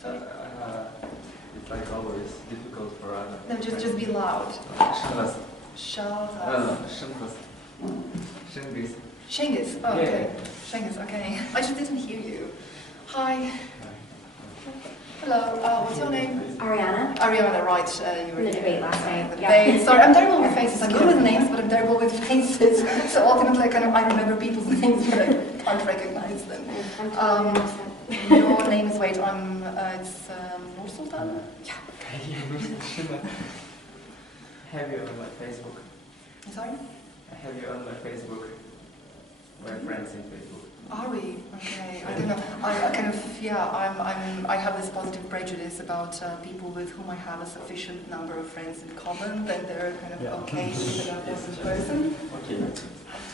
Sorry? It's like always difficult for us. No, just be loud. Shengis. Oh, okay. Shengis, okay. I just didn't hear you. Hi. Hello. What's your name? Ariana. Ariana, right. You were in the debate last night. Yeah. Sorry, I'm terrible with faces. I'm good with names, but I'm terrible with faces. So ultimately, I remember people's names, but I can't recognize them. Your name is, wait, it's Nur Sultan? Yeah. I have you on my Facebook. Sorry? I have you on my Facebook. We're friends in Facebook. Are we? Okay, I don't know. I have this positive prejudice about people with whom I have a sufficient number of friends in common, then they're kind of okay with that person. Okay.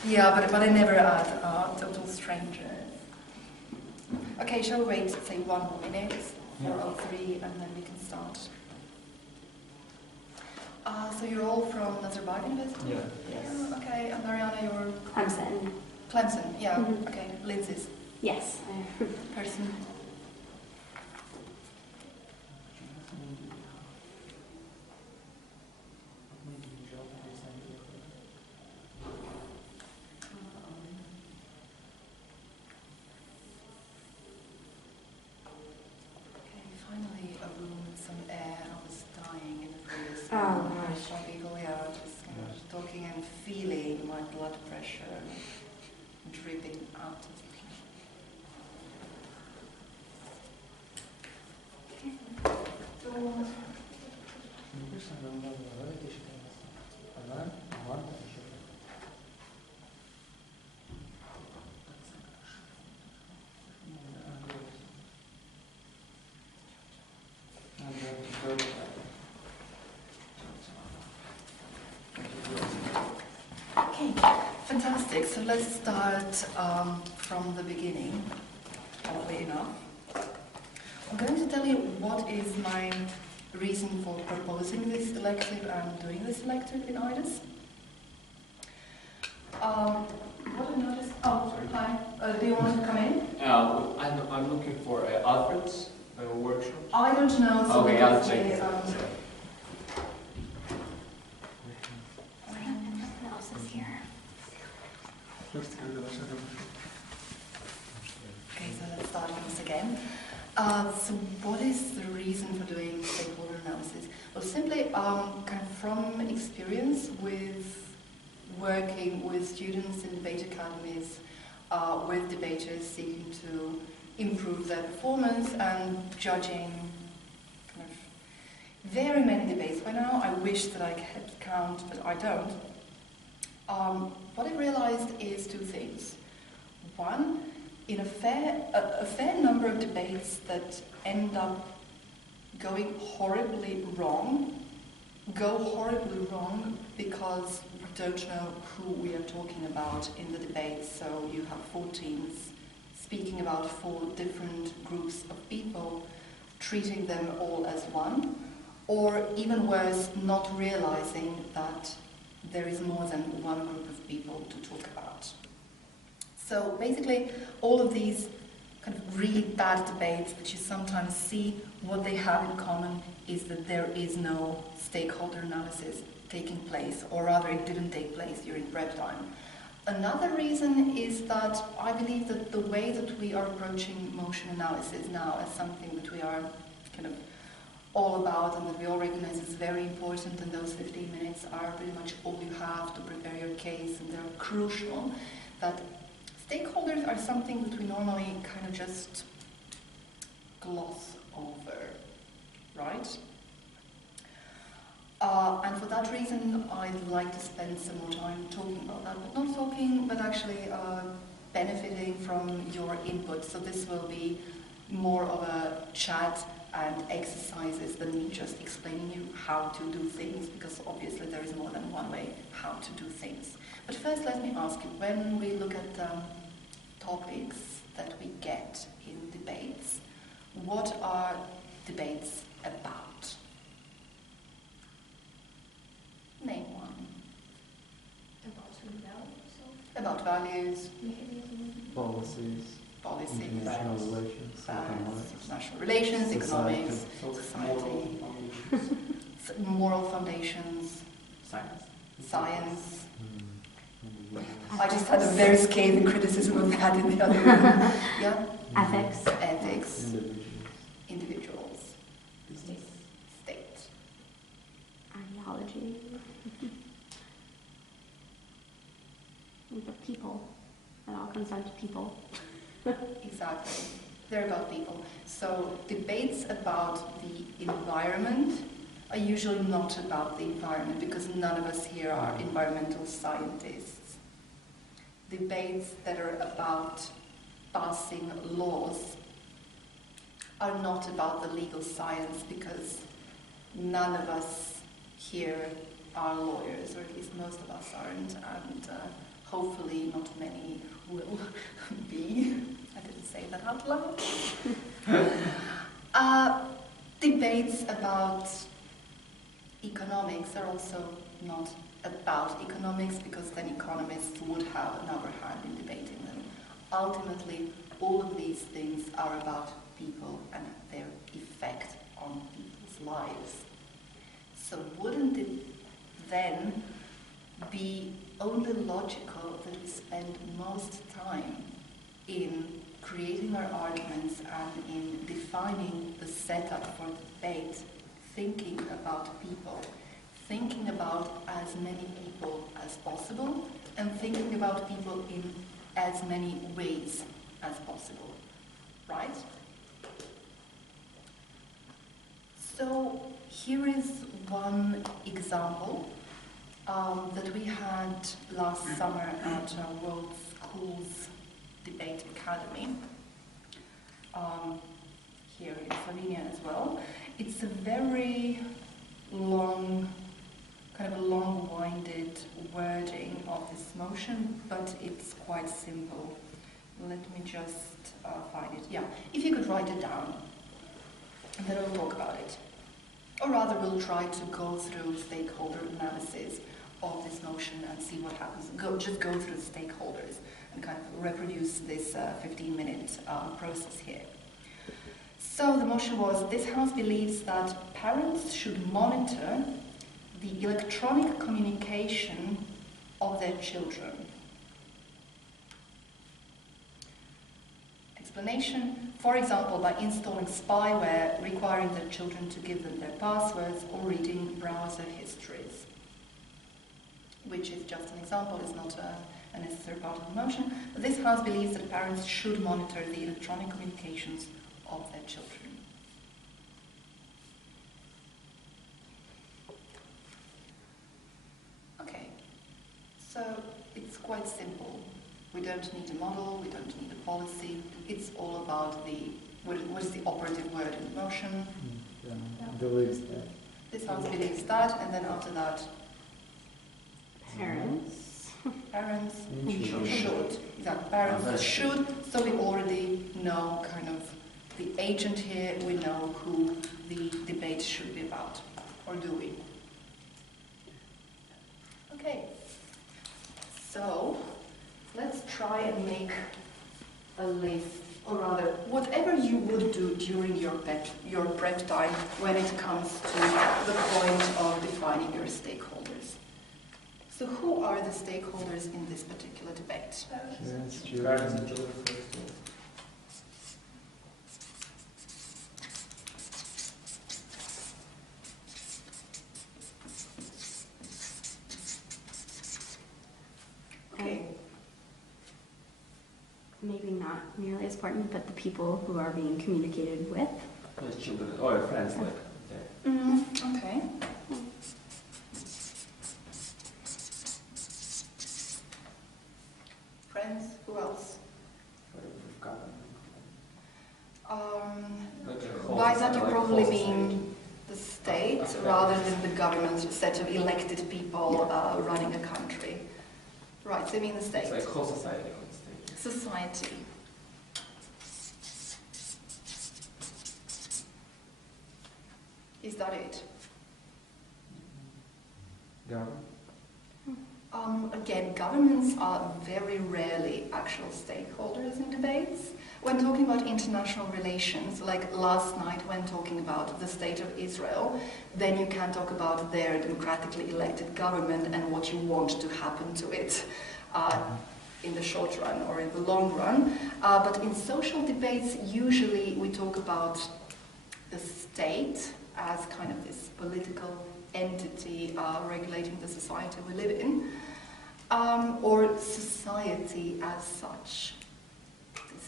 Yeah, but I never add total strangers. Okay, shall we wait, say 1 more minute for all three, and then we can start. So you're all from Azerbaijan, basically? Yeah. Yes. Okay, and Mariana, you're? Clemson. Clemson, yeah. Okay, Lindsay's? Yes. Person? Finally, a room with some air. I was dying in the previous room. Oh, gosh. Some people, just kind of talking and feeling my blood pressure dripping out of me. Okay, fantastic. So let's start from the beginning, oddly enough. I'm going to tell you what is my reason for proposing this elective and doing this elective in IDAS. What I noticed... Oh, hi. Do you want to come in? I'm looking for Alfred's workshop. I don't know. So okay, I'll check it. Okay, so let's start once again. So what is the reason for doing stakeholder analysis? Well, simply kind of from experience with working with students in debate academies, with debaters seeking to improve their performance and judging kind of very many debates by now. I wish that I kept count, but I don't. What I realized is two things. One, in a fair number of debates that end up going horribly wrong, go horribly wrong because we don't know who we are talking about in the debate. So you have 4 teams speaking about 4 different groups of people, treating them all as one, or even worse, not realizing that there is more than one group of people to talk about. So basically, all of these kind of really bad debates that you sometimes see, what they have in common is that there is no stakeholder analysis taking place, or rather it didn't take place during prep time. Another reason is that I believe that the way that we are approaching motion analysis now as something that we are kind of all about and that we all recognize is very important, and those 15 minutes are pretty much all you have to prepare your case, and they're crucial, that stakeholders are something that we normally kind of just gloss over, right? And for that reason, I'd like to spend some more time talking about that, but not talking, but actually benefiting from your input. So this will be more of a chat and exercises than me just explaining you how to do things, because obviously there is more than one way how to do things. But first, let me ask you, when we look at topics that we get in debates, what are debates about? Name one. About values. About values. Policies. policies, international relations, economics, international relations, economics, society, moral foundations, science. I just had a very scathing criticism of that in the other room. Yeah? Ethics. Individuals. State. Ideology. The people. It all comes down to people. Exactly. They're about people. So debates about the environment are usually not about the environment because none of us here are environmental scientists. Debates that are about passing laws are not about the legal science because none of us here are lawyers, or at least most of us aren't, and hopefully not many will be. I didn't say that out loud. Debates about economics are also not about economics because then economists would have an upper hand in debating them. Ultimately, all of these things are about people and their effect on people's lives. So wouldn't it then be only logical that we spend most time in creating our arguments and in defining the setup for the debate, thinking about people, thinking about as many people as possible, and thinking about people in as many ways as possible, right? So here is one example that we had last summer at World Schools Debate Academy, here in Slovenia as well. It's a very long, kind of a long-winded wording of this motion, but it's quite simple. Let me just find it. Yeah, if you could write it down, and then we'll talk about it. Or rather, we'll try to go through stakeholder analysis of this motion and see what happens. Just go through the stakeholders and kind of reproduce this 15-minute process here. So the motion was, this House believes that parents should monitor the electronic communication of their children. Explanation, for example, by installing spyware requiring their children to give them their passwords or reading browser histories. Which is just an example, is not a necessary part of the motion. But this House believes that parents should monitor the electronic communications of their children. Okay, so it's quite simple. We don't need a model, we don't need a policy. It's all about what is the operative word in the motion? Believes that. This House believes that, and then after that, Parents. Should. Exactly. Parents should. So we already know kind of the agent here. We know who the debate should be about. Or do we? Okay. So let's try and make a list, or rather, whatever you would do during your prep time when it comes to the point of defining your stakeholders. So who are the stakeholders in this particular debate? Parents, children. Okay. Maybe not nearly as important, but the people who are being communicated with. Yes, children or friends, like. Yeah. Okay. Friends, who else? By that you probably mean the state rather than the government set of elected people running a country. Right, so you mean the state. It's like whole society. Society. Is that it? Government. Again, governments are very rarely actual stakeholders in debates. When talking about international relations, like last night when talking about the state of Israel, then you can talk about their democratically elected government and what you want to happen to it in the short run or in the long run. But in social debates, usually we talk about the state as kind of this political entity regulating the society we live in, or society as such.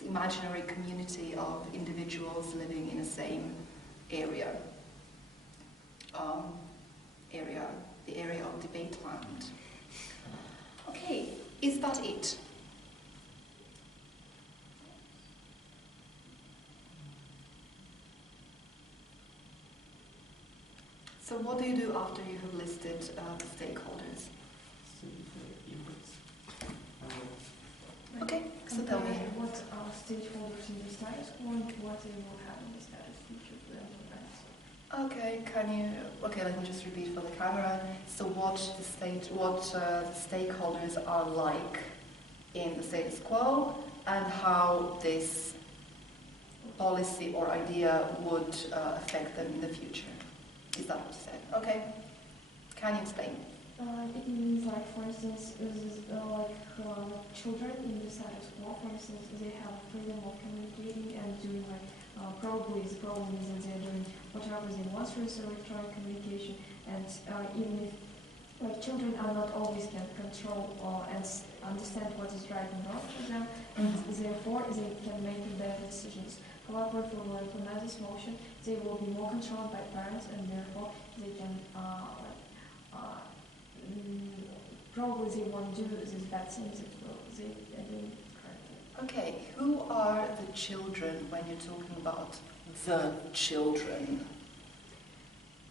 Imaginary community of individuals living in the same area. The area of debate land. Okay, is that it? So what do you do after you have listed stakeholders? Okay, so tell me. What are stakeholders in the status quo and what they will have in the status future plan events? Okay, let me just repeat for the camera. So what the stakeholders are like in the status quo and how this policy or idea would affect them in the future. Is that what you said? Okay. Can you explain? It means, like, for instance, children in the status quo, for instance, they have freedom of communicating and doing, like, probably the problem is that they're doing whatever they want through electronic communication, and even if, like, children are not always can control and understand what is right and wrong for them, and therefore they can make better decisions. However, if we will implement this motion, they will be more controlled by parents, and therefore they can probably they won't do these bad things as well. They are doing it correctly. Okay, who are the children when you're talking about the children?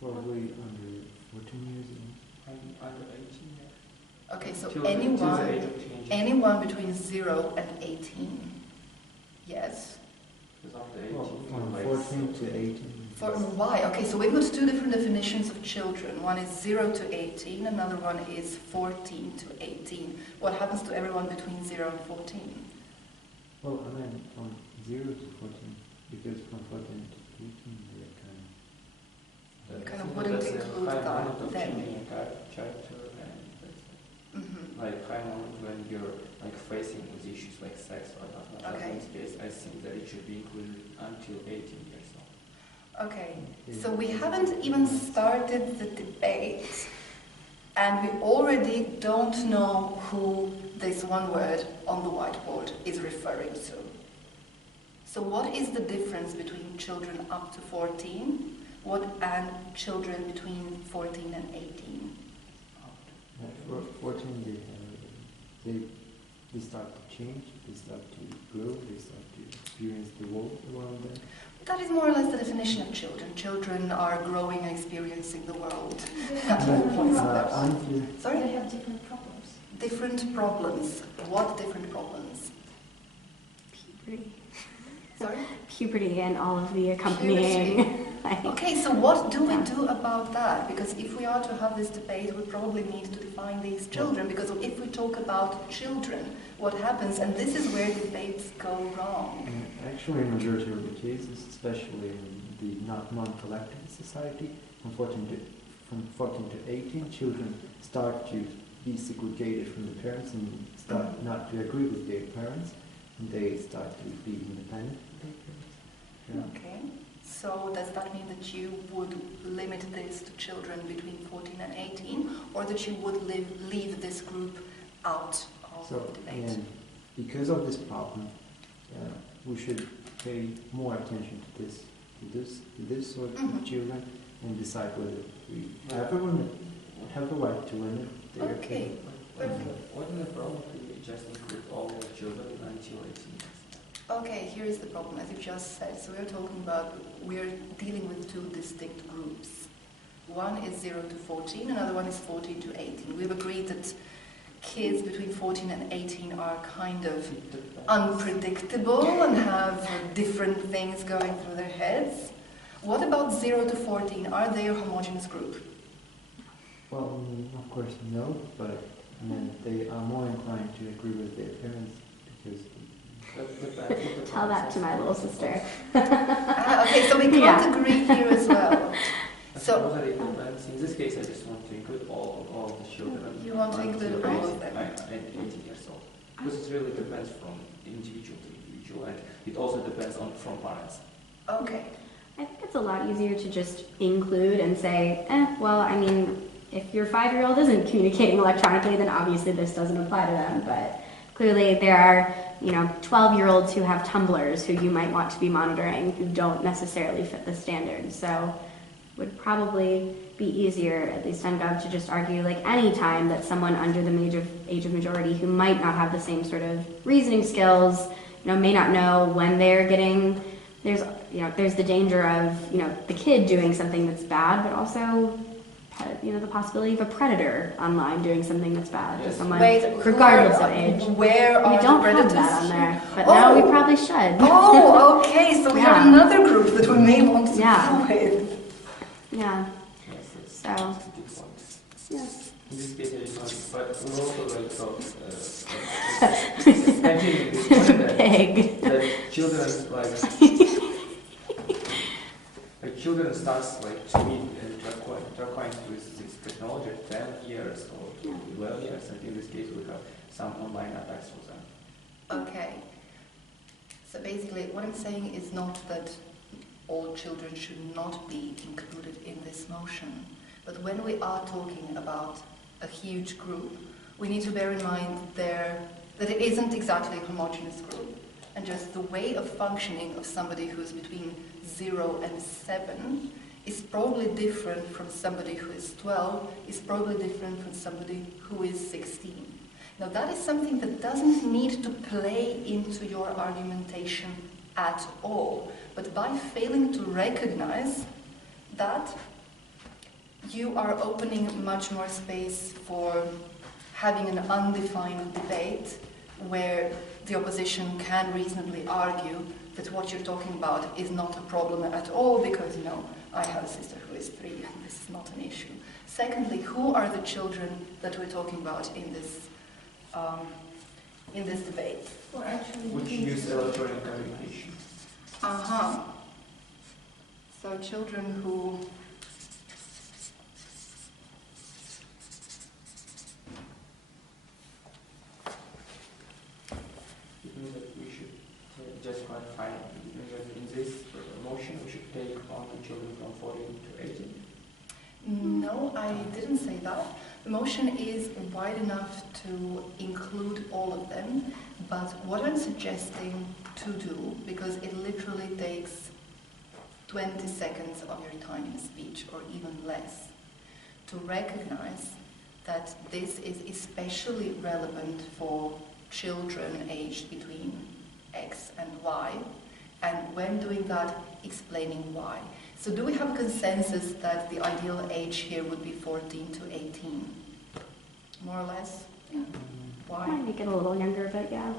Probably under 14 years old. Under 18, yeah. Okay, so Till the age of teenage. anyone between 0 and 18. Yes. Because after 18, Well, you're from like 14 to 18. Why? Okay, so we've got two different definitions of children. One is 0 to 18, another one is 14 to 18. What happens to everyone between 0 and 14? Well, I mean, from 0 to 14, because from 14 to 18, they're You kind of wouldn't include that then. Like high moment when you're like facing with issues like sex or not. Okay. In this case, I think that it should be included until 18 years old. Okay, so we haven't even started the debate, and we already don't know who this one word on the whiteboard is referring to. So what is the difference between children up to 14 and children between 14 and 18? For 14, they start to change, they start to grow, they start to experience the world around them. That is more or less the definition of children. Children are growing and experiencing the world. Sorry? They have different problems. Different problems. What different problems? Puberty. Sorry? Puberty and all of the accompanying. Okay, so what do we do about that? Because if we are to have this debate, we probably need to define these children, because if we talk about children, what happens, and this is where debates go wrong. Actually, in majority of the cases, especially in the non-collectivist society, from 14 to 18, children start to be segregated from the parents and start not to agree with their parents, and they start to be independent of their parents. Yeah. Okay, so does that mean that you would limit this to children between 14 and 18, or that you would leave this group out of the debate? And because of this problem, we should pay more attention to this sort of children, and decide whether everyone have the right to limit their Okay. Wouldn't the problem be just include all the children until 18 years? Okay, here is the problem, as you just said. So we're dealing with two distinct groups. One is 0 to 14, another one is 14 to 18. We've agreed that kids between 14 and 18 are kind of unpredictable and have different things going through their heads. What about 0 to 14? Are they a homogeneous group? Well, of course, no, but I mean, they are more inclined to agree with their parents because Tell that to my little sister. Okay, so we can't Yeah. agree here as well. So In this case, I just want to include all the children. you want to include all of them? And 18 years old. Because it really depends from individual to individual, and it also depends from parents. Okay. I think it's a lot easier to just include and say, well, I mean, if your 5-year-old isn't communicating electronically, then obviously this doesn't apply to them. But clearly there are, 12-year-olds who have Tumblrs who you might want to be monitoring who don't necessarily fit the standard. So it would probably be easier, at least on Gov, to just argue like any time that someone under the age of majority who might not have the same sort of reasoning skills, may not know when they're getting, there's the danger of, the kid doing something that's bad, but also, the possibility of a predator online doing something that's bad to someone, regardless of age. Where are we don't the predators? have that on there, but now we probably should. Oh, okay, so we have another group that we may want to deal with. Yeah. Yes, So. that's a good point. Yeah. In this case, I just want to, but we also like talk, continuing this point that children children starts to meet and to acquaint with this technology at 10 years or 12 years, and in this case we have some online attacks for them. Okay. So basically, what I'm saying is not that all children should not be included in this motion, but when we are talking about a huge group, we need to bear in mind that it isn't exactly a homogeneous group, and just the way of functioning of somebody who's between 0 and 7 is probably different from somebody who is 12, is probably different from somebody who is 16. Now that is something that doesn't need to play into your argumentation at all, but by failing to recognize that, you are opening much more space for having an undefined debate where the opposition can reasonably argue that what you're talking about is not a problem at all because, I have a sister who is 3 and this is not an issue. Secondly, who are the children that we're talking about in this debate? Or actually, Which use electronic communication. So children who It means that we should just clarify that in this motion we should take only children from 14 to 18. No, I didn't say that. The motion is wide enough to include all of them, but what I'm suggesting to do, because it literally takes 20 seconds of your time in speech, or even less, to recognize that this is especially relevant for children aged between X and Y, and when doing that, explaining why. So do we have a consensus that the ideal age here would be 14 to 18? More or less? Yeah. Why? I might make it a little younger, but yeah.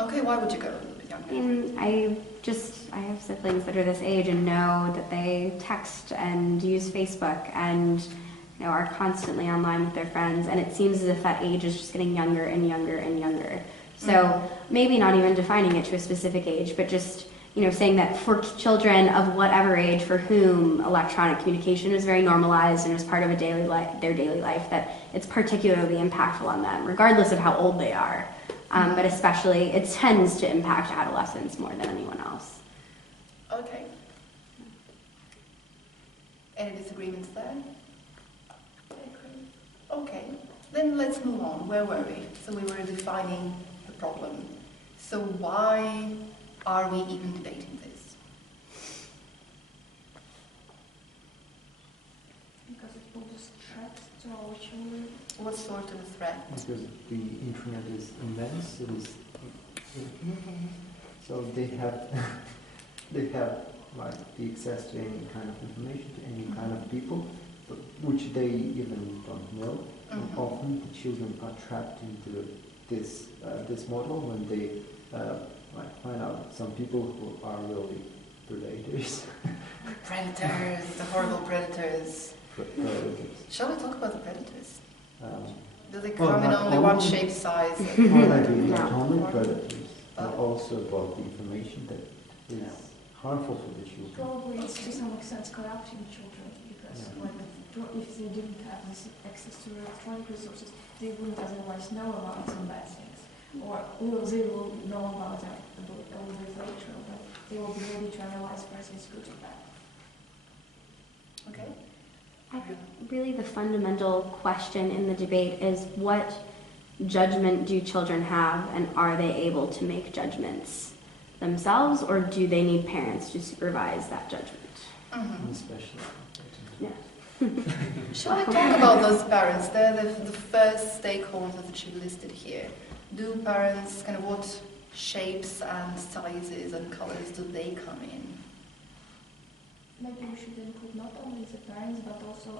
Okay, why would you go a little bit younger? I have siblings that are this age and know that they text and use Facebook and are constantly online with their friends, and it seems as if that age is just getting younger and younger and younger. So maybe not even defining it to a specific age, but just saying that for children of whatever age for whom electronic communication is very normalized and is part of their daily life, that it's particularly impactful on them, regardless of how old they are. But especially, it tends to impact adolescents more than anyone else. Okay. Any disagreements there? Okay, then let's move on. Where were we? So we were defining the problem. So why are we even debating this? because it poses threat to our children. What sort of a threat? Because the internet is immense. So they have like the access to any kind of information, to any kind of people, which they even don't know. And often the children are trapped into this model when they find out some people who are really predators. Predators, the horrible predators. Predators. Shall we talk about the predators? Do they Well, come in not only one only- shape, size? Well, maybe not only predators. but also about the information that is harmful for the children. Probably it's to some extent corrupting children because Yeah. like, if they didn't have this access to electronic resources, they wouldn't otherwise know about some bad things. Or they will know about it a little bit later, but they will be ready to analyze whether it's good or bad. Okay. I think really the fundamental question in the debate is what judgment do children have, and are they able to make judgments themselves, or do they need parents to supervise that judgment? Mm-hmm. Especially. Yeah. Shall we talk about those parents? They're the first stakeholder that you listed here. Do parents, kind of what shapes and sizes and colors do they come in? Maybe we should include not only the parents but also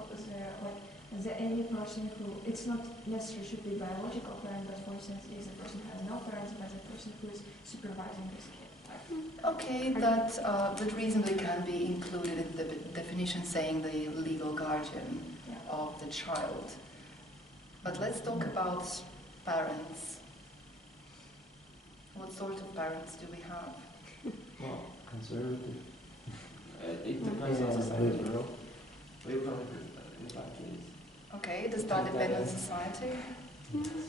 any person who, it's not necessarily should be biological parent, but for instance if the person has no parents but the person who is supervising this kid. Okay, that reasonably can be included in the definition saying the legal guardian of the child. But let's talk about parents. What sort of parents do we have? Well, Conservative. it depends on society. Liberal. Liberal in that case. Okay, does that depend on society?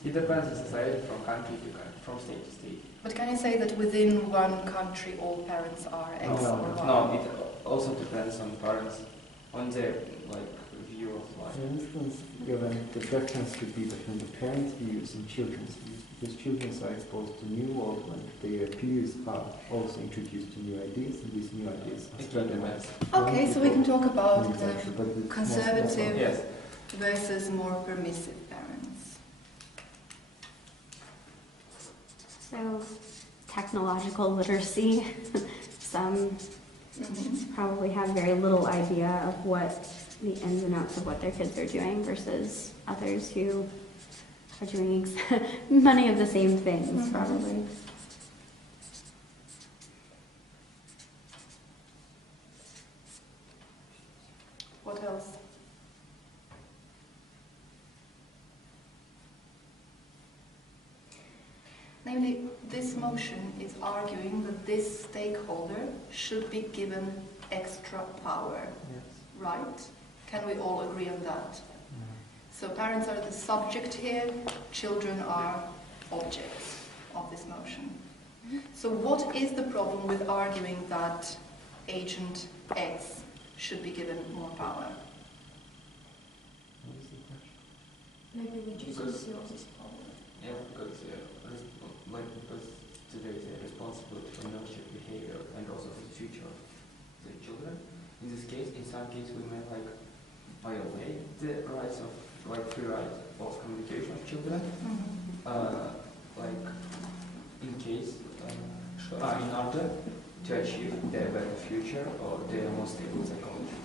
It depends on society from country to country, from state to state. But can you say that within one country all parents are X or Y? No, it also depends on parents, on their view of life. For instance, given the difference could be between the parents' views and children's views, because children are exposed to new world when their peers are also introduced to new ideas, and these new ideas are It spread depends. Okay, so we can talk about Exactly, but it's conservative Yes. versus more permissive parents. So, technological literacy. Some probably have very little idea of what the ins and outs of what their kids are doing versus others who are doing many of the same things, probably. What else? Namely, this motion is arguing that this stakeholder should be given extra power, Yes. right? Can we all agree on that? So parents are the subject here, children are objects of this motion. So what is the problem with arguing that agent X should be given more power? What is the question? Maybe we just Because- see all this problem. Yeah, because because there is a responsibility for nurture behavior and also for the future of the children. In this case, in some cases, we may violate the rights of free right of communication of children. In case in order to achieve their better future or their more stable psychology.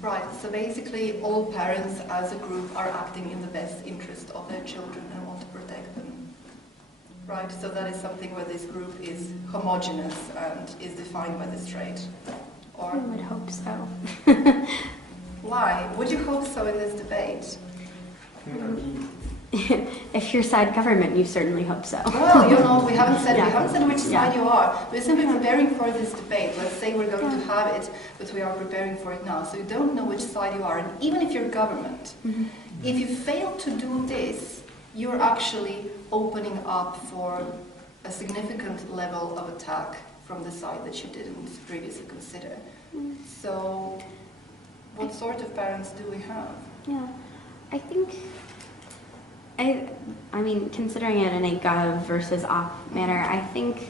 Right, so basically all parents as a group are acting in the best interest of their children and want to protect them. Right, so that is something where this group is homogeneous and is defined by this trait. I Or would hope so. why? Would you hope so in this debate? If you're side government, you certainly hope so. Well, we haven't said which Yeah. side you are. We're simply preparing for this debate. Let's say we're going to have it, but we are preparing for it now. So you don't know which side you are. And even if you're government, if you fail to do this, you're actually opening up for a significant level of attack from the side that you didn't previously consider. So what sort of parents do we have? Yeah, I think, I mean, considering it in a gov versus op manner, I think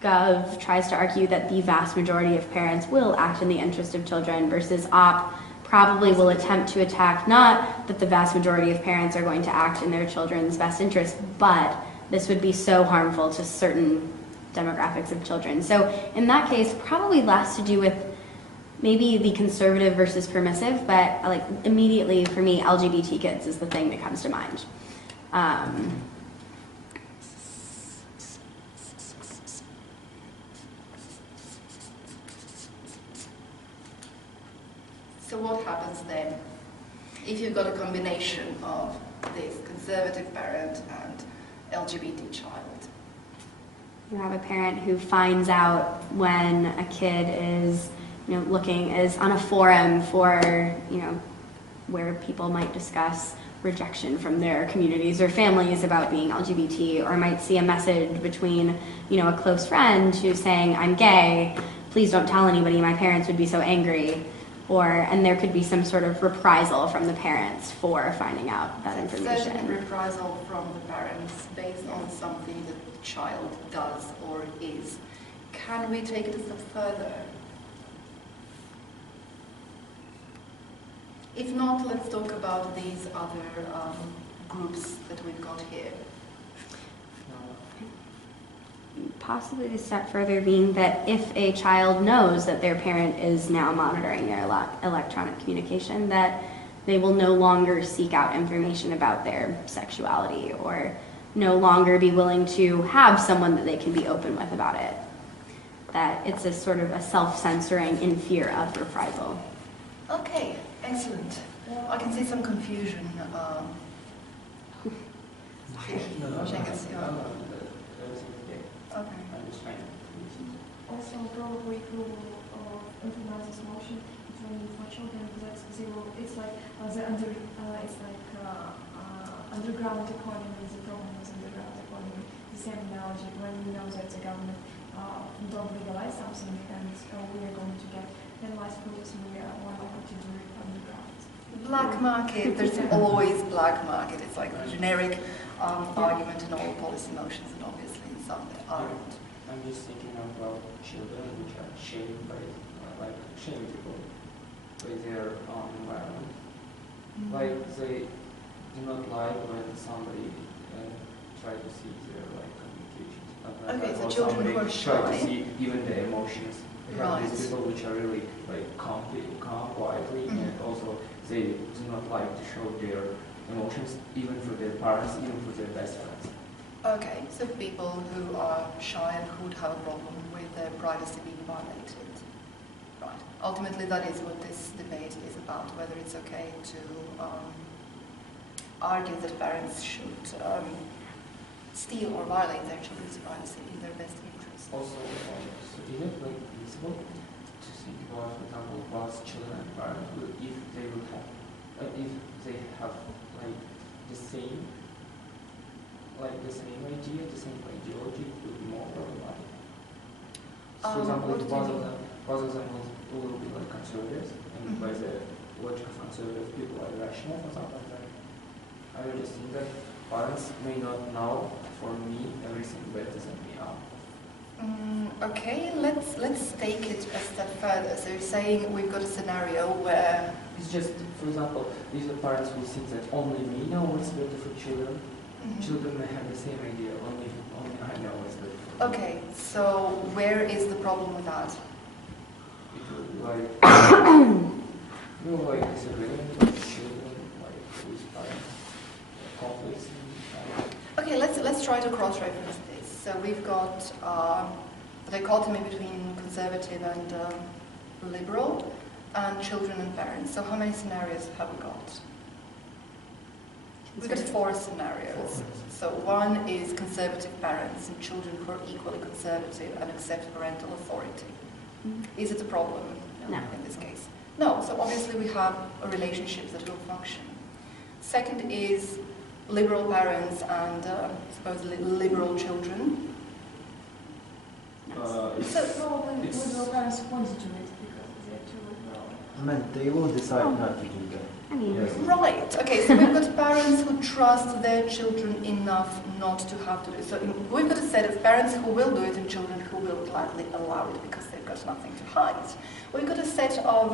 gov tries to argue that the vast majority of parents will act in the interest of children versus op probably will attempt to attack not that the vast majority of parents are going to act in their children's best interest, but this would be so harmful to certain demographics of children. So in that case, probably less to do with maybe the conservative versus permissive, but immediately for me, LGBT kids is the thing that comes to mind. So what happens then if you've got a combination of this conservative parent and LGBT child. You have a parent who finds out when a kid is, is on a forum for, where people might discuss rejection from their communities or families about being LGBT, or might see a message between, a close friend who's saying, I'm gay, please don't tell anybody, my parents would be so angry. And there could be some sort of reprisal from the parents for finding out that information. Certain reprisal from the parents based on something that the child does or is. Can we take it a step further? If not, let's talk about these other groups that we've got here. Possibly the step further being that if a child knows that their parent is now monitoring their electronic communication, that they will no longer seek out information about their sexuality or no longer be willing to have someone that they can be open with about it. That it's a sort of a self-censoring in fear of reprisal. Okay, excellent. I can see some confusion. Okay. Also, probably who will implement this motion training for children, because it's like underground economy is a problem with underground economy. The same analogy when we know that the government don't legalize something and we are going to get penalized for this, we are more likely to do it underground. Black market, there's always black market. It's like a generic argument in all policy motions, and obviously in some they aren't. I'm just thinking about children which are shamed by, shame people by their environment. Like they do not like when somebody try to see their communications. Okay, so or children who are try to shy. see even their emotions. We have Right. these people which are really calm, quietly, and also they do not like to show their emotions even for their parents, even for their best friends. Okay, so people who are shy and who would have a problem with their privacy being violated. Right. Ultimately, that is what this debate is about, whether it's okay to argue that parents should steal or violate their children's privacy in their best interest. Also, so is it feasible to think about, for example, both children and parents, if they would have, if they have the same idea, the same ideology, it would be more problematic. For example, if both of them will be conservatives, and by the logic of conservative people are rational or something like that. I would just think that parents may not know, for me, everything better than me are. Okay, let's take it a step further. So you're saying we've got a scenario where... It's just, for example, if the parents will think that only me know what's better for children, children may have the same idea, only I know what's better for them. Okay, so where is the problem with that? It will be disagreement with children, with parents, conflicts. Okay, let's try to cross-reference this. So we've got the dichotomy between conservative and liberal, and children and parents. So how many scenarios have we got? We've got 4 scenarios. So one is conservative parents and children who are equally conservative and accept parental authority. Is it a problem No. in this case? No. So obviously we have a relationship that will function. Second is liberal parents and supposedly liberal children. So probably liberal parents want to do it because they're too liberal. They will decide not to do that. I mean, Yes. Right. Okay, so we've got parents who trust their children enough not to have to do it. So we've got a set of parents who will do it and children who will gladly allow it because they've got nothing to hide. We've got a set of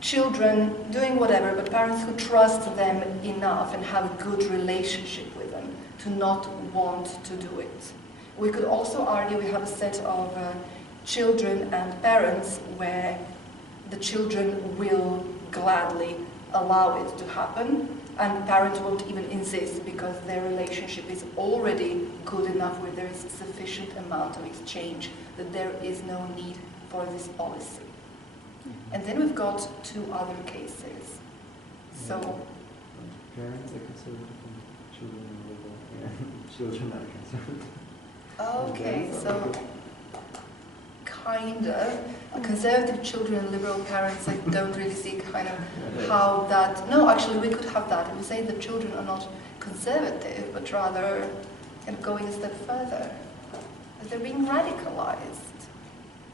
children doing whatever, but parents who trust them enough and have a good relationship with them to not want to do it. We could also argue we have a set of children and parents where the children will gladly allow it to happen, and parents won't even insist because their relationship is already good enough where there is sufficient amount of exchange that there is no need for this policy. And then we've got 2 other cases. So Parents are conservative and children are liberal. children are concerned. Okay, so kind of conservative children and liberal parents, I don't really see kind of how that. No, actually, we could have that. We say the children are not conservative, but rather kind of going a step further. They're being radicalized.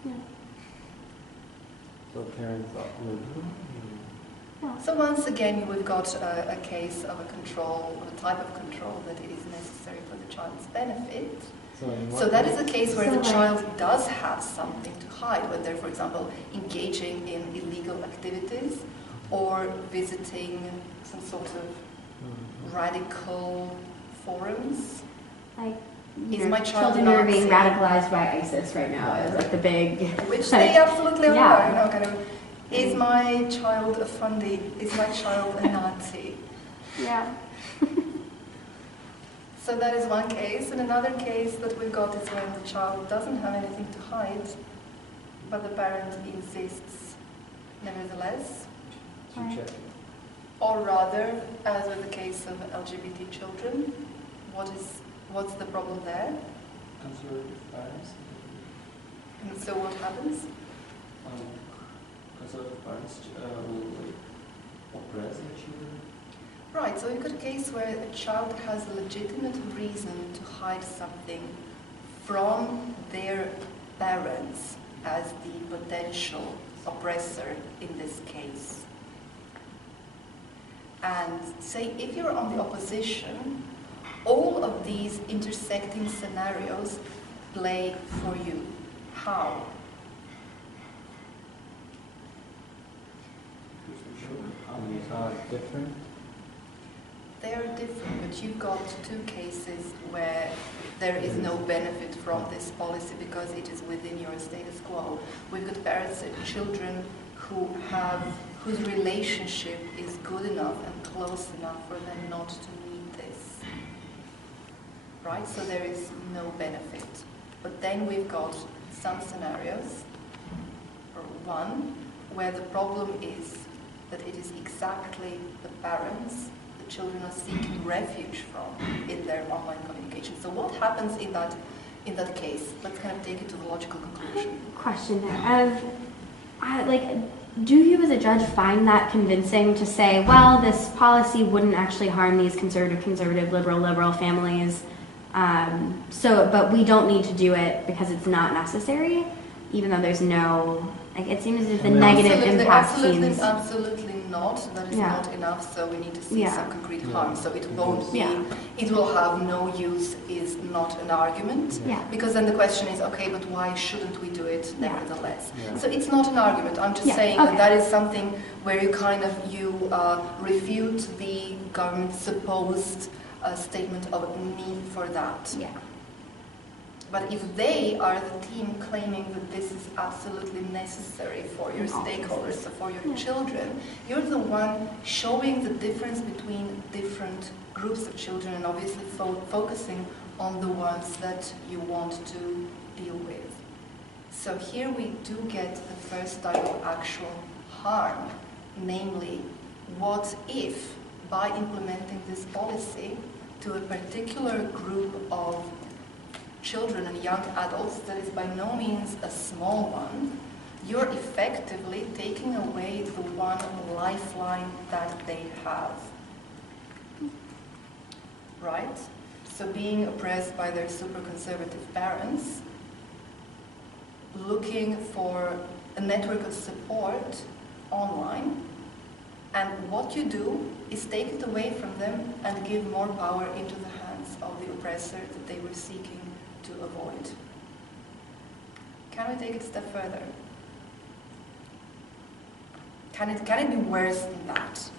Yeah. So parents are liberal. So once again, we've got a case of a control, of a type of control that it is necessary for the child's benefit. So that is a case where the child does have something to hide, when they're, for example, engaging in illegal activities or visiting some sort of radical forums. Like, Is my child children are Nazi? being radicalized by ISIS right now is like the big... Which they absolutely Yeah. are, you know, kind of, is my child a fundy? Is my child a Nazi? Yeah. So that is one case, and another case that we've got is when the child doesn't have anything to hide, but the parent insists nevertheless. Right. Or rather, as with the case of LGBT children, what's the problem there? Conservative parents. And so what happens? Conservative parents will oppress their children. Right, so you've got a case where a child has a legitimate reason to hide something from their parents as the potential oppressor in this case. And say if you're on the opposition, all of these intersecting scenarios play for you. How? Are different. They are different, but you've got two cases where there is no benefit from this policy because it is within your status quo. We've got parents and children whose relationship is good enough and close enough for them not to need this. Right? So there is no benefit. But then we've got some scenarios, or one, where the problem is that it is exactly the parents the children are seeking refuge from in their online communication. So what happens in that case? Let's kind of take it to the logical conclusion. Question there. Do you as a judge find that convincing to say, well, this policy wouldn't actually harm these conservative, liberal families, but we don't need to do it because it's not necessary, even though there's no, it seems as if the negative impact seems... Absolutely not. That is not enough, so we need to see some concrete harm. So it won't be, it will have no use is not an argument. Yeah. Because then the question is, okay, but why shouldn't we do it nevertheless? So it's not an argument. I'm just saying that is something where you kind of, refute the government's supposed statement of need for that. Yeah. But if they are the team claiming that this is absolutely necessary for your stakeholders, so for your children, you're the one showing the difference between different groups of children and obviously focusing on the ones that you want to deal with. So here we do get the first type of actual harm, namely, what if by implementing this policy to a particular group of children and young adults that is by no means a small one, you're effectively taking away the one lifeline that they have. Right? So being oppressed by their super conservative parents, looking for a network of support online, and what you do is take it away from them and give more power into the hands of the oppressor that they were seeking to avoid. Can we take it a step further? Can it be worse than that?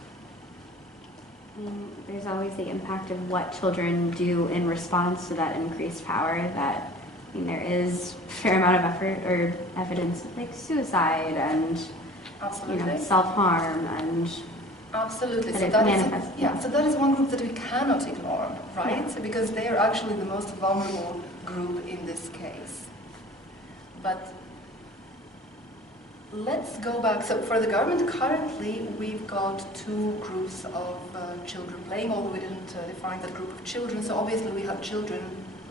There's always the impact of what children do in response to that increased power. That there is a fair amount of effort or evidence of suicide and self-harm and absolutely. That So it that manifests. so that is one group that we cannot ignore, right? Yeah. Because they are actually the most vulnerable group in this case. But let's go back. So for the government, currently we've got two groups of children playing, although we didn't define that group of children. So obviously we have children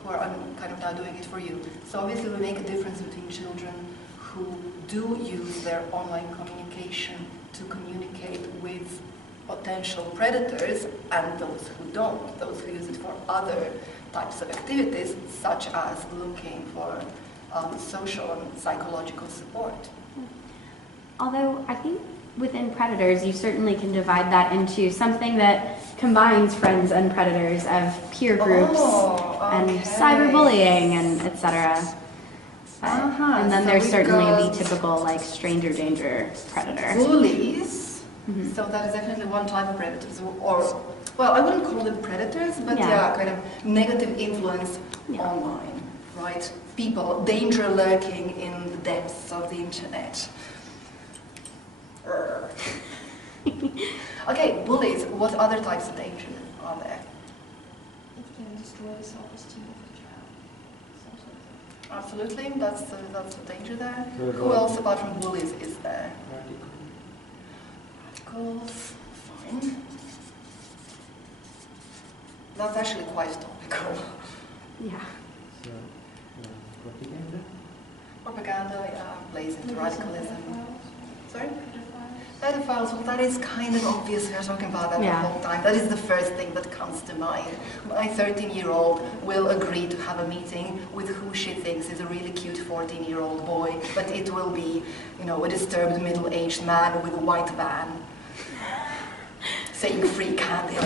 who are, I'm kind of now doing it for you. So obviously we make a difference between children who do use their online communication to communicate with potential predators and those who don't, those who use it for other types of activities, such as looking for social and psychological support. Although I think within predators, you certainly can divide that into something that combines friends and predators of peer groups and cyberbullying and etc. And then So there's we've certainly got the typical like stranger danger predator. bullies. Mhm. So that is definitely one type of predators, or, well, I wouldn't call them predators, but yeah, kind of negative influence online, right? People, danger lurking in the depths of the internet. Okay, bullies. What other types of danger are there? It can destroy the self-esteem of the child. Something like that. Absolutely, that's the danger there. Very Who good. else apart from bullies is there? Radical. Radicals, fine. That's actually quite topical. Yeah. So, propaganda? Propaganda, yeah, plays into Maybe some radicalism. pedophiles. Sorry? Pedophiles. Pedophiles, well, that is kind of obvious. We are talking about that Yeah. the whole time. That is the first thing that comes to mind. My 13-year-old will agree to have a meeting with who she thinks is a really cute 14-year-old boy, but it will be, a disturbed middle-aged man with a white van saying free candy.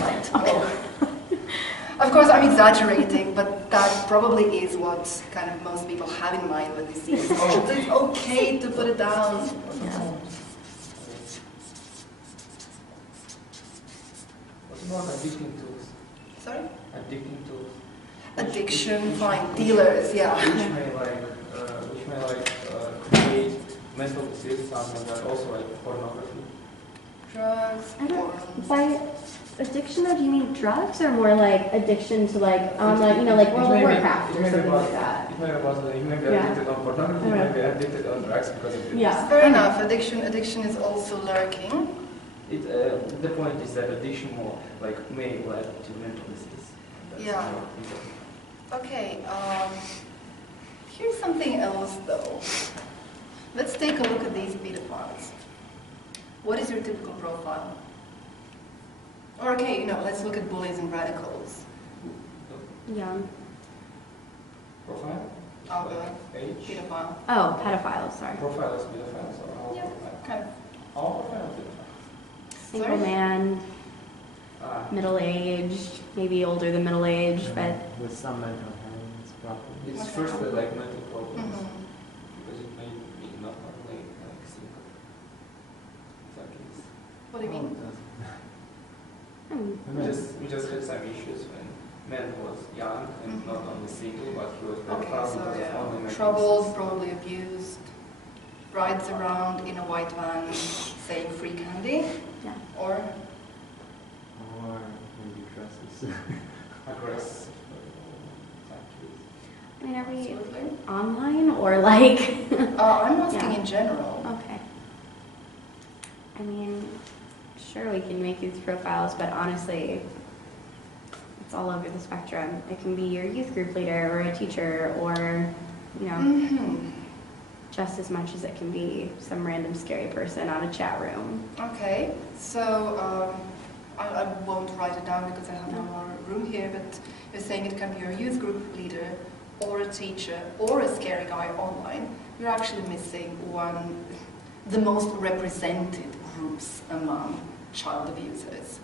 Of course, I'm exaggerating, but that probably is what kind of most people have in mind when they see it. So it's okay to put it down. Yeah. What about addicting tools? Sorry? Addicting tools. Addiction, fine. Dealers, yeah. Which may create mental disease, something like that. Also like pornography. Drugs, I porn. don't, by addiction though, do you mean drugs or more like addiction to like online, like World of Warcraft or something like that? It may be possible. You may be Yeah. addicted on pornography. You may be addicted on drugs because of it. Yeah. Fair enough. Addiction is also lurking. The point is that addiction more may lead to mental disease. That's Yeah. more important. Okay, here's something else though. Let's take a look at these pedophiles. What is your typical profile? Or okay, let's look at bullies and radicals. Young. Profile? Age? Pedophile. Oh, pedophiles, sorry. Profile is pedophiles or our Yeah, profile? kind of. Our profile is pedophiles. Single man, middle-aged, maybe older than middle-aged, but With some mental health problems. It's What's first that? mental problems Mhm. because it may be not only single. Case. What do you mean? We just had some issues when man was young and Mhm. not only single, but he was very Okay, proud so because of yeah, online troubled, probably abused, rides around in a white van saying free candy, yeah. or Or maybe dresses. aggressive. I mean, are we Absolutely. online or like? I'm asking Yeah. in general. Okay. I mean, sure, we can make these profiles, but honestly, it's all over the spectrum. It can be your youth group leader or a teacher or, Mhm. just as much as it can be some random scary person on a chat room. Okay, so I won't write it down because I have no more room here, but you're saying it can be your youth group leader or a teacher or a scary guy online. You're actually missing the most represented groups among child abusers.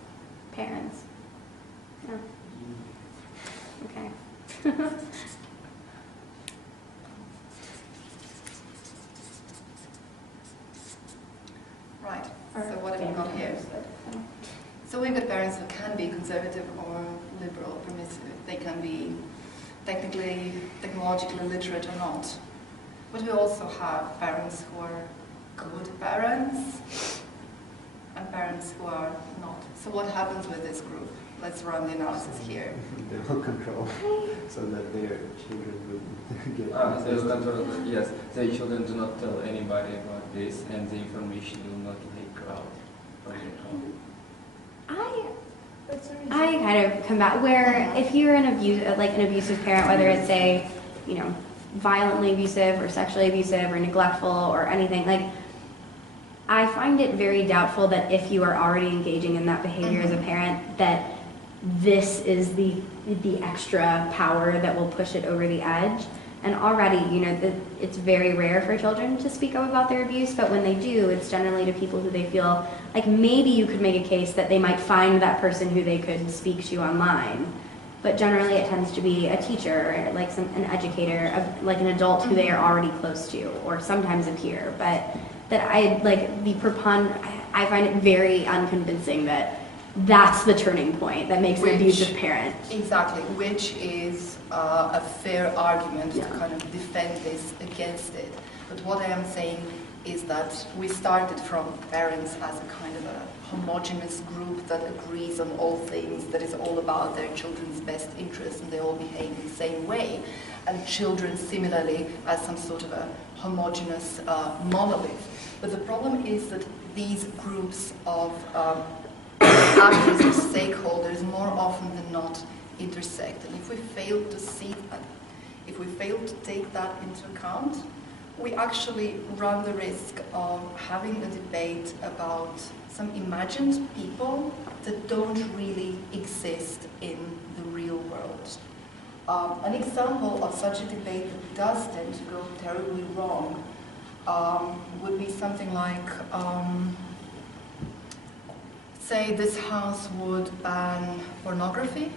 Parents. Yeah. Okay. Right, Or so what have we got family here? members, but, So we've got parents who can be conservative or liberal, permissive. They can be technologically literate or not. But we also have parents who are good parents and parents who are not. So what happens with this group? let's run the analysis here. They will control so that their children will get They will control, yes, the children do not tell anybody about this, and the information will not leak out from the home. I kind of come back where if you're an abusive parent, whether it's violently abusive or sexually abusive or neglectful or anything, like I find it very doubtful that if you are already engaging in that behavior as a parent, that this is the extra power that will push it over the edge. And already, it's very rare for children to speak up about their abuse, but when they do, it's generally to people who they feel like maybe you could make a case that they might find that person who they could speak to online. But generally it tends to be a teacher, like an educator, like an adult who they are already close to, or sometimes a peer. But that I find it very unconvincing that that's the turning point that makes an abusive parent. Exactly, which is a fair argument to kind of defend this against it. But what I am saying is that we started from parents as a kind of a homogeneous group that agrees on all things, that is all about their children's best interests, and they all behave in the same way. And children similarly as some sort of a homogeneous monolith. But the problem is that these groups of actors or stakeholders more often than not intersect. And if we fail to see that, if we fail to take that into account, we actually run the risk of having a debate about some imagined people that don't really exist in the real world. An example of such a debate that does tend to go terribly wrong would be something like, say this house would ban pornography.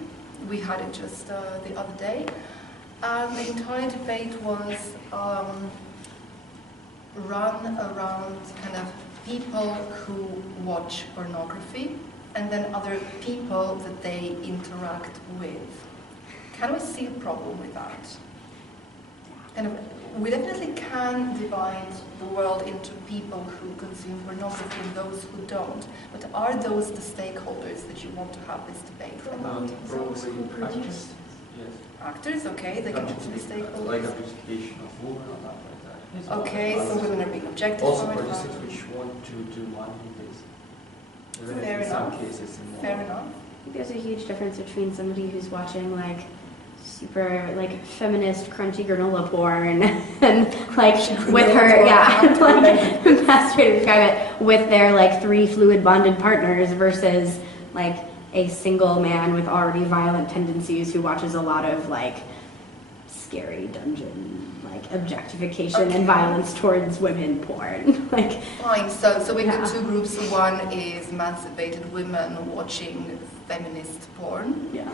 We had it just the other day. And the entire debate was run around kind of people who watch pornography and then other people that they interact with. Can we see a problem with that? We definitely can divide the world into people who consume pornography and those who don't. But are those the stakeholders that you want to have this debate about? Probably actors. Yes. Actors, okay, they can be stakeholders. Like objectification of women or not like that. Okay, so women are being objectified. Also producers which want to do money with this. Even Fair if in some enough. cases more. Fair enough. I think there's a huge difference between somebody who's watching super feminist crunchy granola porn and with her best way to describe it, with their 3 fluid bonded partners versus a single man with already violent tendencies who watches a lot of scary dungeon objectification and violence towards women porn. Fine, so we've got two groups. One is emancipated women watching feminist porn. Yeah.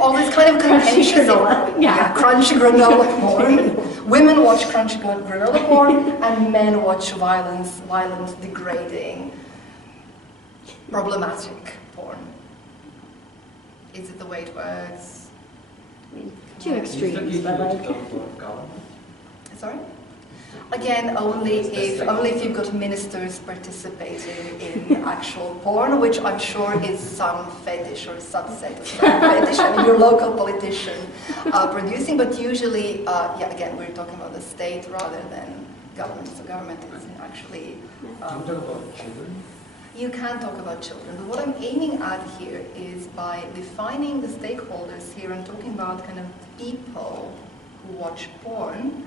All this kind of contentious crunchy granola porn. Women watch crunchy granola porn, and men watch violent, degrading, problematic porn. Is it the way it works? Two extremes, but Sorry? Again, only if you've got ministers participating in actual porn, which I'm sure is some fetish or subset of some fetish, your local politician producing, but usually, again, we're talking about the state rather than government, so government isn't actually... Can we talk about children? You can talk about children, but what I'm aiming at here is by defining the stakeholders here and talking about kind of people who watch porn,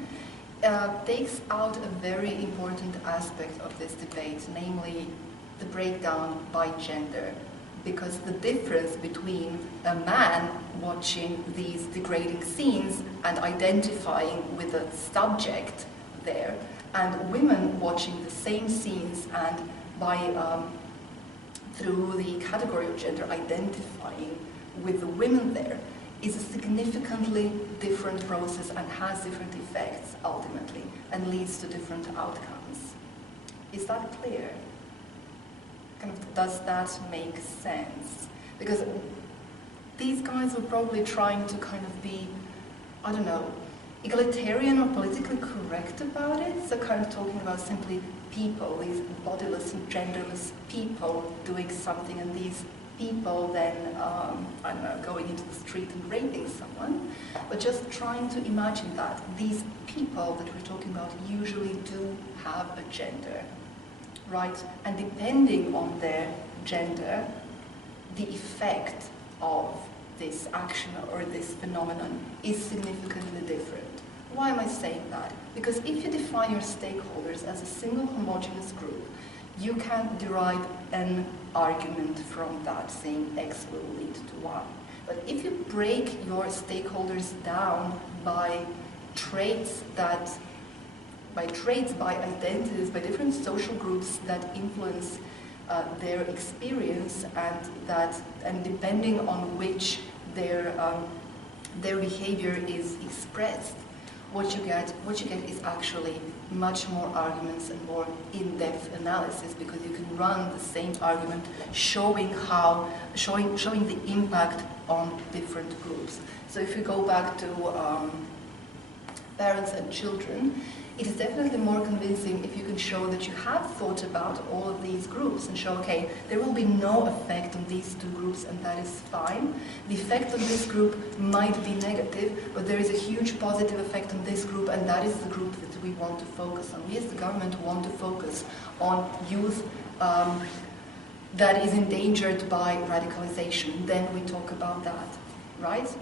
takes out a very important aspect of this debate, namely the breakdown by gender. Because the difference between a man watching these degrading scenes and identifying with the subject there, and women watching the same scenes and through the category of gender identifying with the women there, is a significantly different process and has different effects ultimately and leads to different outcomes. Is that clear? Does that make sense? Because these guys were probably trying to kind of be, I don't know, egalitarian or politically correct about it, so kind of talking about simply people, these bodiless and genderless people doing something, and these people then, I don't know, going into the street and raping someone, but just trying to imagine that these people that we're talking about usually do have a gender, right? And depending on their gender, the effect of this action or this phenomenon is significantly different. Why am I saying that? Because if you define your stakeholders as a single homogeneous group, you can derive an argument from that, saying X will lead to Y. But if you break your stakeholders down by traits, by identities, by different social groups that influence their experience, and depending on which their behavior is expressed, what you get is actually much more arguments and more in-depth analysis, because you can run the same argument showing the impact on different groups. So if you go back to parents and children, it is definitely more convincing if you can show that you have thought about all of these groups and show, okay, there will be no effect on these two groups, and that is fine. The effect on this group might be negative, but there is a huge positive effect on this group, and that is the group that we want to focus on. We as the government want to focus on youth that is endangered by radicalization. Then we talk about that, right?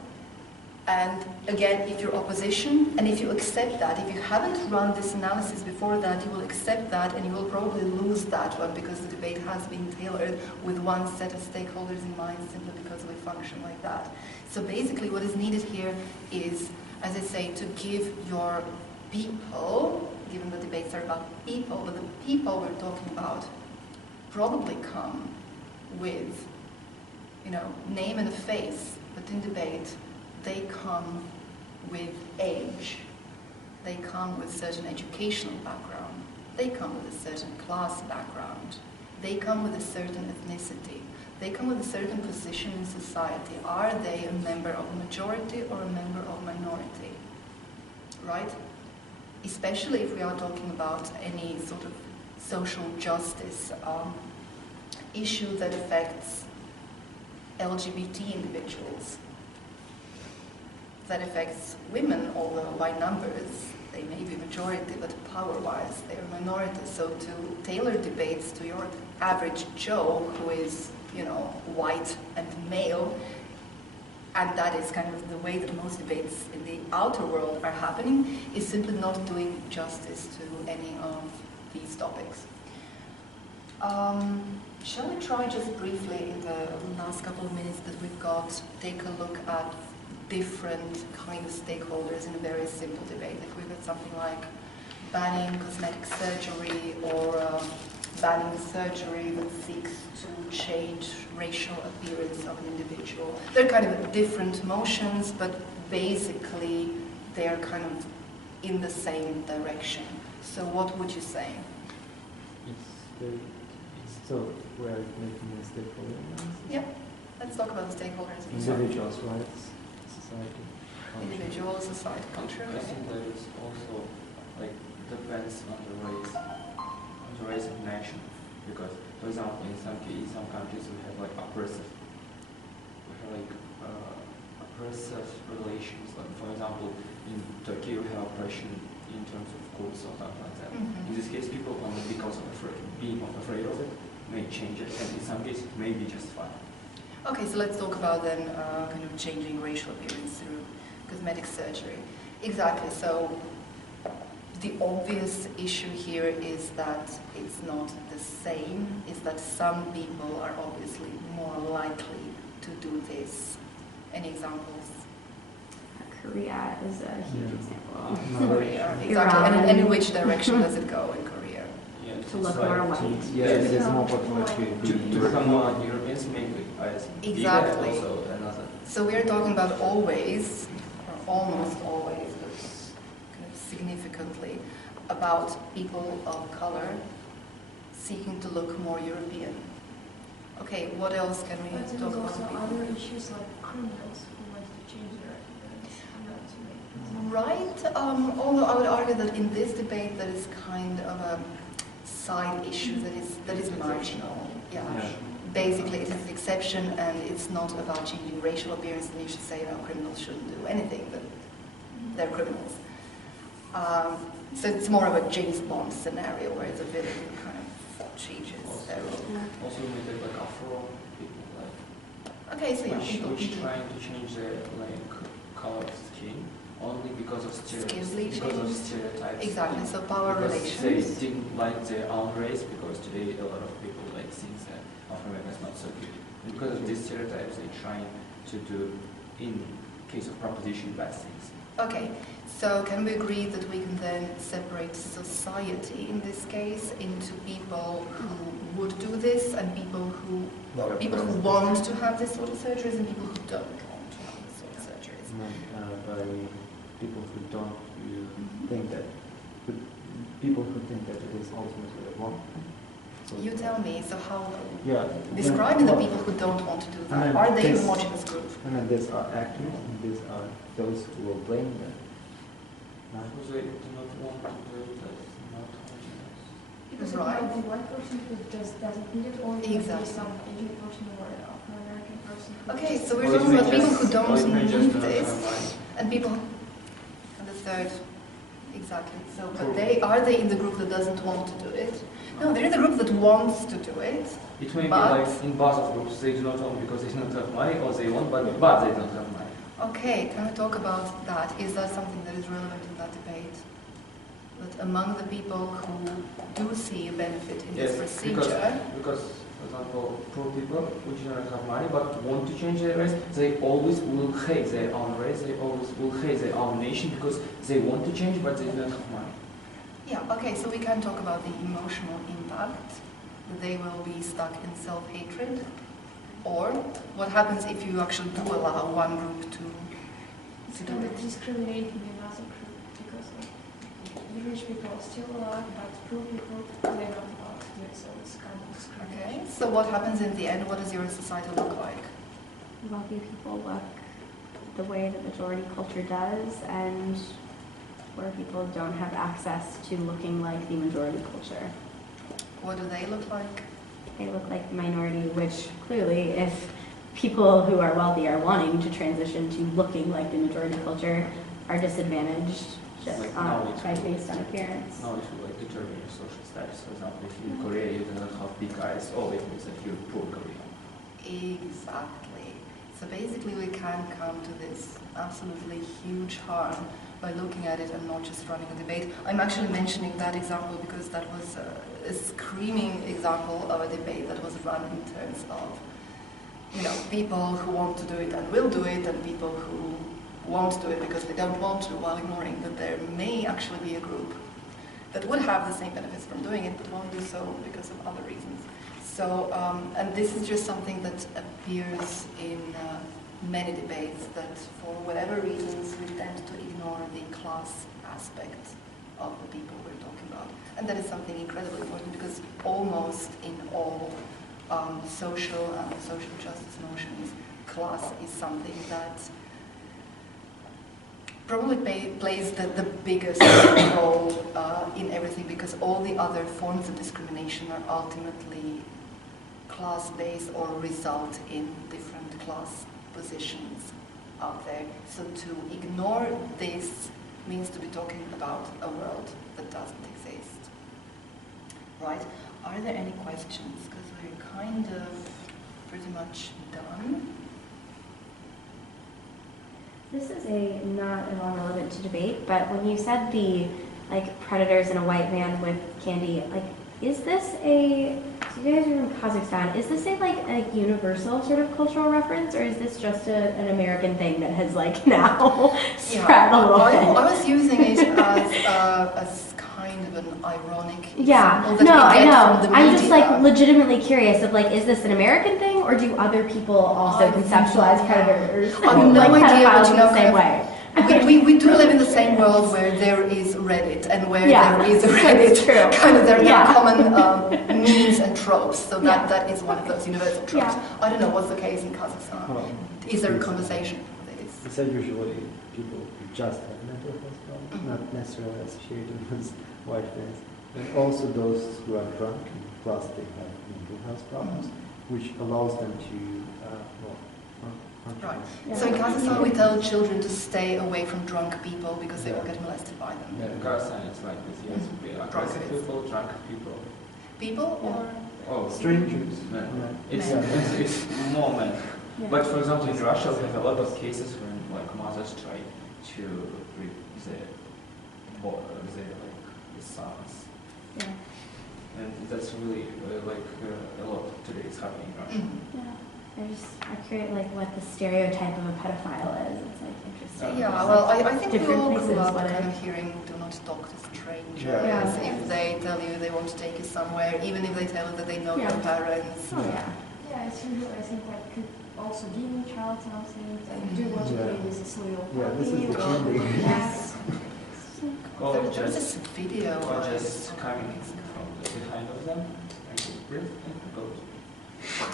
And again, if you're opposition, and if you accept that, if you haven't run this analysis before that, you will accept that, and you will probably lose that one, because the debate has been tailored with one set of stakeholders in mind, simply because we function like that. So basically what is needed here is, as I say, to give your people, given the debates are about people, but the people we're talking about probably come with, name and a face, but in debate, they come with age, they come with certain educational background, they come with a certain class background, they come with a certain ethnicity, they come with a certain position in society. Are they a member of a majority or a member of a minority, right? Especially if we are talking about any sort of social justice issue that affects LGBT individuals, that affects women, although by numbers they may be majority, but power-wise they are minority. So to tailor debates to your average Joe, who is, white and male, and that is kind of the way that most debates in the outer world are happening, is simply not doing justice to any of these topics. Shall we try just briefly in the last couple of minutes that we've got, take a look at different kind of stakeholders in a very simple debate? Like we've got something like banning cosmetic surgery, or banning surgery that seeks to change racial appearance of an individual. They're kind of different motions, but basically they're kind of in the same direction. So what would you say? It's still where making a stakeholder analysis. Yeah, let's talk about the stakeholders. Individuals' rights, society. Individual, society, culture. I think that it's also depends on the race of nation, because for example in some countries we have oppressive relations. Like for example in Turkey we have oppression in terms of courts or something like that. Mm-hmm. In this case people only because of being afraid of it may change it, and in some cases it may be justified. Okay, so let's talk about then kind of changing racial appearance through cosmetic surgery. Exactly, so the obvious issue here is that it's not the same, is that some people are obviously more likely to do this. Any examples? Korea is a huge example. Korea, exactly. And in which direction does it go in Korea? Yeah, To look more white. Yes, it's more popular to become more Europeans, maybe. Exactly. Also another. So we're talking about always, or almost always, but kind of significantly, about people of color seeking to look more European. Okay, what else can we But talk there's about? also people? other issues like criminals who want to change their appearance. Right, although I would argue that in this debate that is kind of a side issue that is marginal. Yeah. basically it is an exception and it's not about changing racial appearance, and you should say, no, criminals shouldn't do anything, but they're criminals. So it's more of a James Bond scenario where the villain kind of changes their role. Also, we take like Afro people, like Okay, so yeah, which trying to change their like color of skin only because of stereotypes. Exactly. So power because relations. they didn't like their own race, because today a lot of people like think that Afro American is not so good. And because of these stereotypes, they're trying to do, in case of proposition, bad things. Okay, so can we agree that we can then separate society in this case into people who would do this and people who want to have this sort of surgeries and people who don't want to have this sort of surgeries? By people who don't think that, people who think that it is ultimately wrong. So You tell me, so how, yeah, describing the well, people who don't want to do and that, then are they a this- homogeneous group? And then these are actors, and these are those who will blame them. Because they do not want to do it, that's not homogeneous. Because Right. it might be one person who just doesn't need it, or it might Exactly. be some Asian person or African American person. who Okay, just- so we're Or it talking may about people who just- or it may don't just need not this, have money. and people, and the third, exactly. So, but are they in the group that doesn't want to do it? No, they're in the group that wants to do it. It may be But- like in both of groups, they do not want because they do not have money, or they want, but they don't have money. Okay, can we talk about that? Is that something that is relevant in that debate? That among the people who do see a benefit in this procedure, because, for example, poor people which do not have money but want to change their race, they always will hate their own race, they always will hate their own nation because they want to change but they do not have money. yeah, okay, so we can talk about the emotional impact. They will be stuck in self-hatred. Or what happens if you actually do allow one group to It's do kind it? of discriminating another group because the rich people are still alive, but poor people, they're not allowed to do it, so it's kind of Okay, discrimination. so what happens in the end? What does your society look like? Wealthy people look the way that majority culture does, and where people don't have access to looking like the majority culture. What do they look like? They look like the minority, which clearly, if people who are wealthy are wanting to transition to looking like the majority culture, are disadvantaged just Like now it's based on appearance. Now it will like determine your social status. For example, if you're in Korea you do not have big eyes, oh, it means that you're poor Korean. Exactly. So basically we can come to this absolutely huge harm by looking at it and not just running a debate. I'm actually mentioning that example because that was a screaming example of a debate that was run in terms of, people who want to do it and will do it, and people who won't do it because they don't want to, while ignoring that there may actually be a group that would have the same benefits from doing it but won't do so because of other reasons. So, and this is just something that appears in many debates, that for whatever reasons we tend to ignore the class aspect of the people we're talking about. And that is something incredibly important because almost in all social and social justice notions, class is something that probably plays the biggest role in everything, because all the other forms of discrimination are ultimately class-based or result in different class positions out there. So to ignore this means to be talking about a world that doesn't exist. Right? Are there any questions? Because we're kind of pretty much done. This is not at all relevant to debate, but when you said the predators and a white man with candy, is this so you guys are from Kazakhstan, is this a universal sort of cultural reference, or is this just an American thing that has now spread a little bit? I was using it as kind of an ironic Yeah, example that we I get know. from the I'm just media. legitimately curious of is this an American thing, or do other people also conceptualize predators I have no idea, pedophiles but in the same way? we do live in the same world where there is Reddit and where Yeah, there is that's Reddit. true. Kind of, there are Yeah. common memes and tropes, so Yeah. that is one of those universal tropes. Yeah. I don't know what's the case in Kazakhstan. Well, Is there a conversation for this? It's usually people who just have mental health problems, not necessarily associated with white face. And also those who are drunk, and plus they have mental health problems. which allows them to Right. Yeah. So in Kazakhstan, we tell children to stay away from drunk people because they will get molested by them. Yeah, in Kazakhstan it's like this, yes. We are aggressive Drunk people, drunk people. People or Oh, strangers. men. Yeah. It's, Men. it's more men. Yeah. But for example, in Russia, we have a lot of cases when like mothers try to rape the sons, Yeah. and that's really a lot today is happening in Russia. Mm. Yeah. I create like what the stereotype of a pedophile is. It's like interesting. Yeah, well, I think we Different all grew places, up what kind it- of hearing "do not talk to strangers." Yeah. If they tell you they want to take you somewhere, even if they tell you that they know Yeah. your parents. Oh yeah. Yeah, it's usually, I think, like, could also give your child something, and do you want to Yeah. play with this little Yeah, this is the puppy, or- trending. Yes. Or There was just, this video. or I just saw coming weeks ago. from the behind of them and just breathe and go.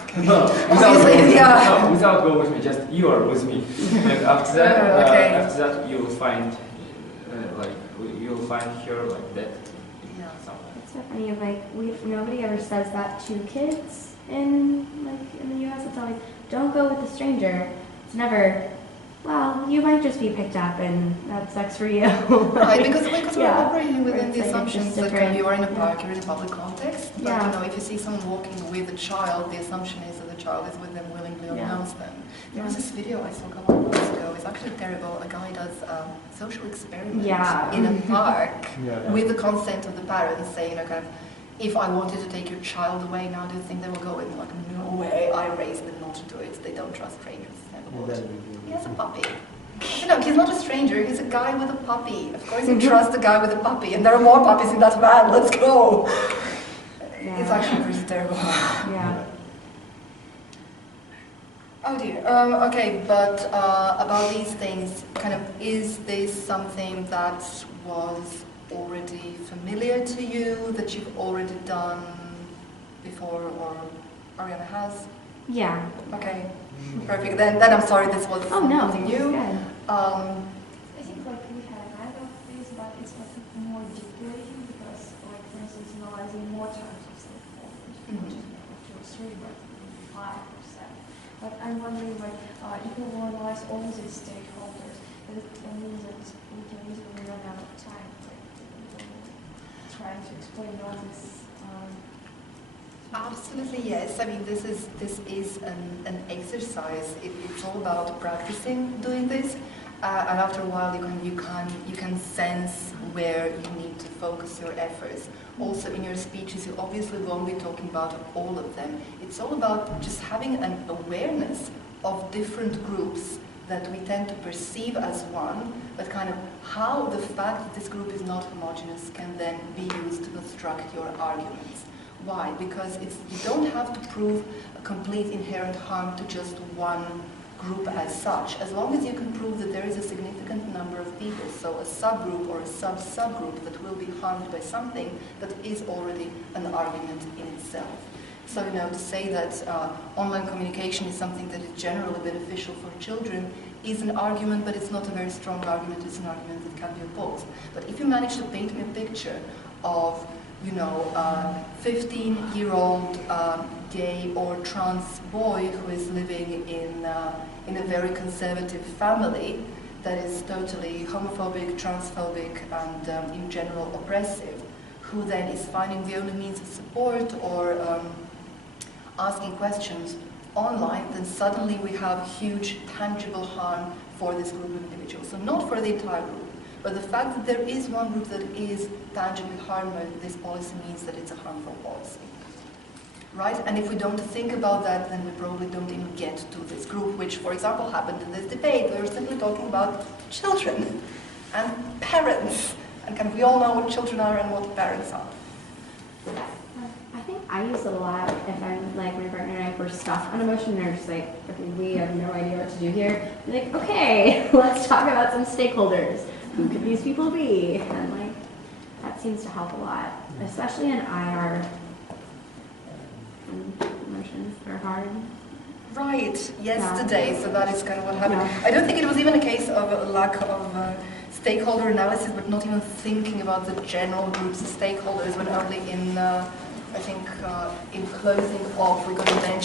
Okay. No, Obviously, yeah. No, without go with me, just you are with me. And after that, Okay. after that you will find, you'll find her like that Yeah. somewhere. It's so funny. Like nobody ever says that to kids in the U.S. It's always don't go with a stranger. It's never. Well, you might just be picked up and that sucks for you. Right, because we're Yeah. operating within It's the like it's assumptions just that different. you are in a Yeah. park, you're in a public context. But Yeah. you know, if you see someone walking with a child, the assumption is that the child is with them willingly or Yeah. knows them. There Yeah. was this video I saw a couple of months ago. It's actually terrible. A guy does a social experiment Yeah. in a park Yeah. with the consent of the parents, saying, you know, kind of, if I wanted to take your child away now, do you think they will go? And they're like, no way. I raised them not to do it. They don't trust strangers. Never And would. then we He has a puppy. You know, he's not a stranger, he's a guy with a puppy. Of course you trust the guy with a puppy, and there are more puppies in that van, let's go! It's Yeah. actually pretty terrible. Yeah. Oh dear. Okay, but about these things, kind of, is this something that was already familiar to you, that you've already done before, or Ariana has? Yeah. Okay, perfect. Then I'm sorry, this was Oh no. nothing It's new. good. I think like we had a kind of this, but it's like more degrading because, like, for instance, analyzing more types of stakeholders, not just like 2 or 3, but maybe 5 or 7. But I'm wondering, like, if we will analyze all these stakeholders, does it mean that we can easily run out of time, like, trying to explain all this? Absolutely, yes. I mean, this is an exercise. It's all about practicing doing this, and after a while, you can sense where you need to focus your efforts. Also, in your speeches, you obviously won't be talking about all of them. It's all about just having an awareness of different groups that we tend to perceive as one, but kind of how the fact that this group is not homogeneous can then be used to construct your arguments. Why? Because you don't have to prove a complete inherent harm to just one group as such, as long as you can prove that there is a significant number of people, so a subgroup or a subgroup that will be harmed by something that is already an argument in itself. So, you know, to say that online communication is something that is generally beneficial for children is an argument, but it's not a very strong argument, it's an argument that can be opposed. But if you manage to paint me a picture of, you know, a 15-year-old gay or trans boy who is living in a very conservative family that is totally homophobic, transphobic, and in general oppressive, who then is finding the only means of support or asking questions online, then suddenly we have huge tangible harm for this group of individuals. So not for the entire group, but the fact that there is one group that is tangibly harmed by this policy means that it's a harmful policy. Right? And if we don't think about that, then we probably don't even get to this group, which, for example, happened in this debate. We were simply talking about children and parents. And kind of we all know what children are and what parents are. I think I use it a lot if I'm like my partner and I were stuck on emotion and they're just like, okay, we have no idea what to do here. I'm like, okay, let's talk about some stakeholders. Who could these people be? And like, that seems to help a lot, especially in IR. Emotions are hard. Right, yesterday, so that is kind of what happened. Yeah. I don't think it was even a case of a lack of stakeholder analysis, but not even thinking about the general groups of stakeholders, when only in, I think, in closing off, we're going to mention